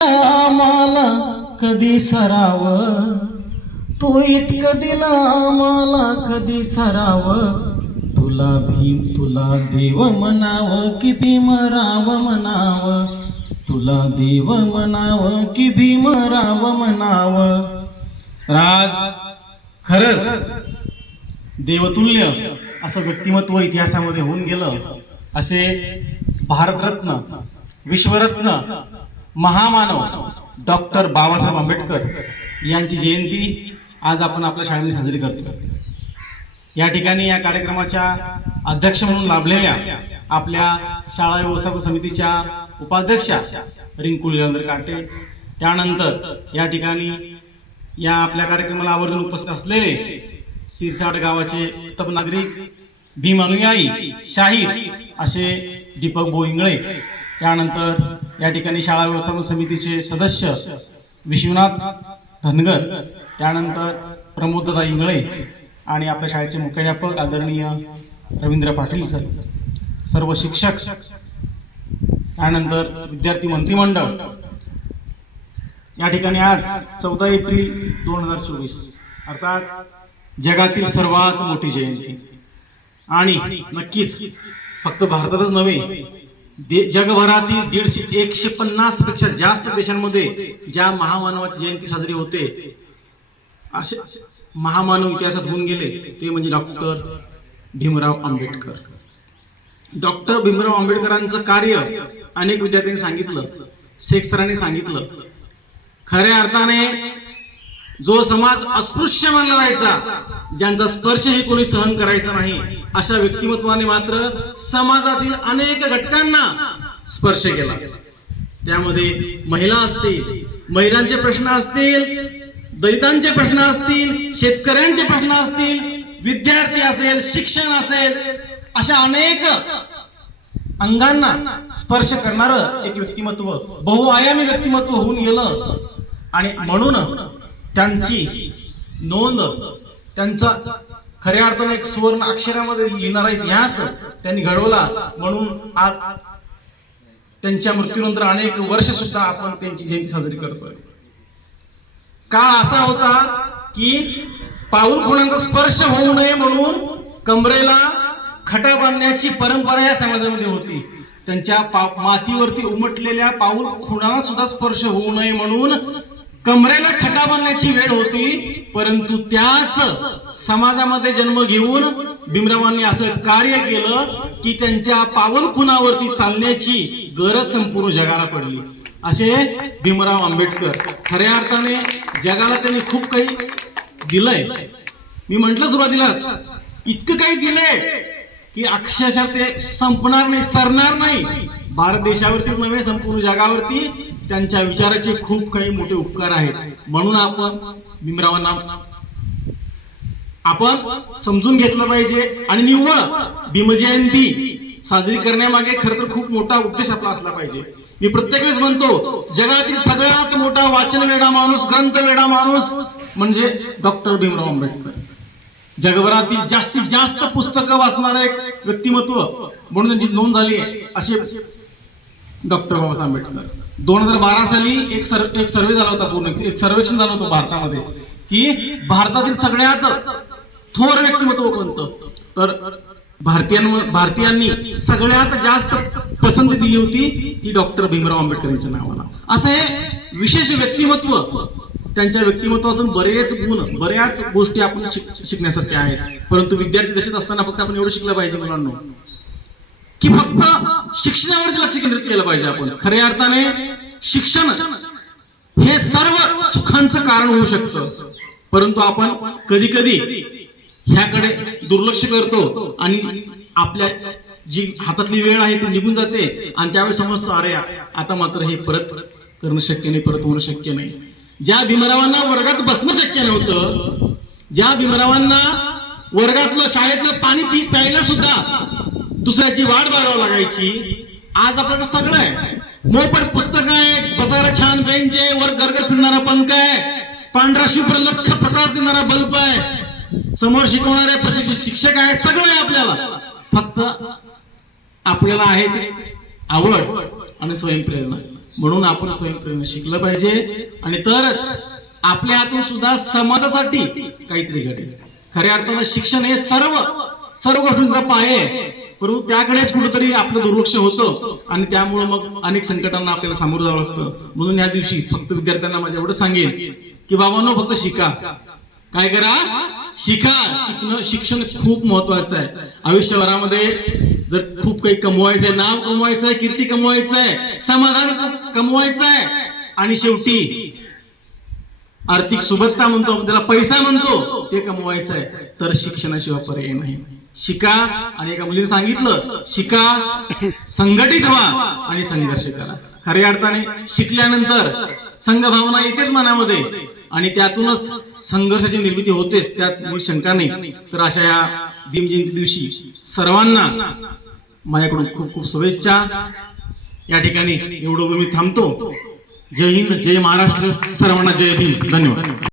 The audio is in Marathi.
आम्हाला कधी सराव? तू इतकं दिला आम्हाला कधी सराव? तुला भीम तुला देव म्हणाव की भीमराव म्हणाव? तुला देव म्हणाव की भीमराव म्हणाव? राज खरंच देवतुल्य असं व्यक्तिमत्व इतिहासामध्ये होऊन गेलं. असे भारतरत्न विश्वरत्न महामानव डॉक्टर बाबासाहेब आंबेडकर यांची जयंती आज आपण आपल्या शाळेमध्ये साजरी करतो या ठिकाणी या कार्यक्रमाच्या अध्यक्ष म्हणून लाभलेल्या आपल्या शाळा व्यवस्थापन समितीच्या उपाध्यक्षा रिंकू लीलांद्र काटे त्यानंतर या ठिकाणी या आपल्या कार्यक्रमाला आवर्जून उपस्थित असलेले सिरसाट गावाचे उत्तम नागरिक भीम अनुयायी शाहीर असे दीपक बोईंगळे त्यानंतर या ठिकाणी शाळा व्यवस्थापन समितीचे सदस्य विश्वनाथ धनगर त्यानंतर प्रमोददा इंगळे आणि आपल्या शाळेचे मुख्याध्यापक आदरणीय रवींद्र पाटील सर सर्व शिक्षक त्यानंतर विद्यार्थी मंत्रिमंडळ. या ठिकाणी आज चौदा एप्रिल दोन हजार चोवीस अर्थात जगातील सर्वात मोठी जयंती. आणि नक्कीच फक्त भारतातच नव्हे जगभरातील दीडशे एकशे पन्नासपेक्षा जास्त देशांमध्ये ज्या महामानवाची जयंती साजरी होते असे महामानव इतिहासात होऊन गेले ते म्हणजे डॉक्टर भीमराव आंबेडकर. डॉक्टर भीमराव आंबेडकरांचं कार्य अनेक विद्यार्थ्यांनी सांगितलं शेख सरांनी सांगितलं. खऱ्या अर्थाने जो समाज अस्पृश्य मानला जायचा ज्यांचा स्पर्शही कोणी सहन करायचा नाही अशा व्यक्तिमत्वाने मात्र समाजातील अनेक घटकांना स्पर्श केला. त्यामध्ये महिला असतील महिलांचे प्रश्न असतील दलितांचे प्रश्न असतील शेतकऱ्यांचे प्रश्न असतील विद्यार्थी असेल शिक्षण असेल अशा अनेक अंगांना स्पर्श करणार एक व्यक्तिमत्व बहुआयामी व्यक्तिमत्व होऊन गेलं. आणि म्हणून त्यांची नोंद त्यांचा खऱ्या अर्थानं एक सुवर्ण अक्षरामध्ये लिहिणारा इतिहास त्यांनी घडवला म्हणून आज त्यांच्या मृत्यूनंतर अनेक वर्ष सुद्धा आपण त्यांची जयंती साजरी करतोय. काळ असा होता की पाऊल खुणांचा स्पर्श होऊ नये म्हणून कमरेला खटा बांधण्याची परंपरा या समाजामध्ये होती. त्यांच्या मातीवरती उमटलेल्या पाऊल खुणाला सुद्धा स्पर्श होऊ नये म्हणून कमरेला खटा बांधण्याची वेळ होती परंतु त्याच समाजामध्ये जन्म घेऊन भीमरावांनी असं कार्य केलं की त्यांच्या पावन खुणावरती चालण्याची गरज संपूर्ण जगाला पडली. असे भीमराव आंबेडकर खऱ्या अर्थाने जगाला त्यांनी खूप काही दिलंय. मी म्हंटल सुरुवातीला इतकं काही दिलंय की अक्षरशः ते संपणार नाही सरणार नाही. भारत देशावरतीच नव्हे संपूर्ण जगावरती त्यांच्या विचाराचे खूप काही मोठे उपकार आहेत. म्हणून आपण भीमरावांना आपण समजून घेतलं पाहिजे आणि निव्वळ भीमजयंती साजरी करण्यामागे खर तर खूप मोठा उद्देश आपला असला पाहिजे. मी प्रत्येक वेळेस म्हणतो जगातील सगळ्यात मोठा वाचन वेडा माणूस ग्रंथ वेडा माणूस म्हणजे डॉक्टर भीमराव आंबेडकर. जगभरातील जास्तीत जास्त पुस्तकं वाचणारं एक व्यक्तिमत्व म्हणून त्यांची नोंद झाली आहे. असे डॉक्टर बाबासाहेब आंबेडकर. दोन हजार बारा साली एक सर्व एक सर्वे झाला होता पूर्ण एक सर्वेक्षण झालं होतं भारतामध्ये की भारतातील सगळ्यात थोर व्यक्तिमत्व कोणतं? तर भारतीयां भारतीयांनी सगळ्यात जास्त पसंती दिली होती ती डॉक्टर भीमराव आंबेडकर यांच्या नावाला. असं हे विशेष व्यक्तिमत्व त्यांच्या व्यक्तिमत्वातून बरेच गुण बऱ्याच गोष्टी आपण शिकण्यासारख्या आहेत. परंतु विद्यार्थी दशेत असताना फक्त आपण एवढं शिकलं पाहिजे मुलांना. की फक्त शिक्षणावरती लक्ष केंद्रित केलं पाहिजे आपण. खऱ्या अर्थाने शिक्षण हे सर्व सुखांचं कारण होऊ शकतं. परंतु आपण कधी कधी ह्याकडे दुर्लक्ष करतो आणि आपल्या जी हातातली वेळ आहे ती निघून जाते आणि त्यावेळी समजतं अरे आता मात्र हे परत करणं शक्य नाही परत होणं शक्य नाही. ज्या भीमरावांना वर्गात बसणं शक्य नव्हतं ज्या भीमरावांना वर्गातलं शाळेतलं पाणी पी प्यायला सुद्धा दुसऱ्याची वाट बघावं लागायची. आज आपल्याकडे सगळं आहे. मोफत पुस्तक आहे बसायला छान बेंच आहे. वर गरगर फिरणारा पंख आहे. पांढरा शुभ्र लख प्रकाश देणारा बल्ब आहे. समोर शिकवणारे प्रशिक्षित शिक्षक आहे सगळं आहे आपल्याला. फक्त आपल्याला आहे ते आवड आणि स्वयंप्रेरणा. म्हणून आपण स्वयंप्रेरणा शिकलं पाहिजे. आणि तरच आपल्या हातून सुद्धा समाजासाठी काहीतरी घडेल. खऱ्या अर्थानं शिक्षण हे सर्व सर्व गोष्टींचा पाय आहे. परंतु त्याकडेच कुठेतरी आपलं दुर्लक्ष होतं आणि त्यामुळे मग अनेक संकटांना आपल्याला सामोरं जावं लागतं. म्हणून या दिवशी फक्त विद्यार्थ्यांना माझ्या एवढं सांगेन की बाबांनो फक्त शिका. काय करा? शिका. शिकणं शिक्षण खूप महत्वाचं आहे. आयुष्यभरामध्ये जर खूप काही कमवायचं आहे नाव कमवायचं आहे कीर्ती कमवायचं आहे समाधान कमवायचं आहे आणि शेवटी आर्थिक सुबत्ता म्हणतो आपण त्याला पैसा म्हणतो ते कमवायचं आहे. तर शिक्षणाशिवाय पर्याय नाही. शिका आणि एका मुलीने सांगितलं शिका संघटित व्हा आणि संघर्ष करा. खऱ्या अर्थाने शिकल्यानंतर संघ भावना येतेच मनामध्ये आणि त्यातूनच संघर्षाची निर्मिती होतेच त्यात शंका नाही. तर अशा या भीमजयंती दिवशी सर्वांना माझ्याकडून खूप खूप शुभेच्छा. या ठिकाणी एवढं मी थांबतो. जय हिंद जय महाराष्ट्र. सर्वांना जय भीम. धन्यवाद.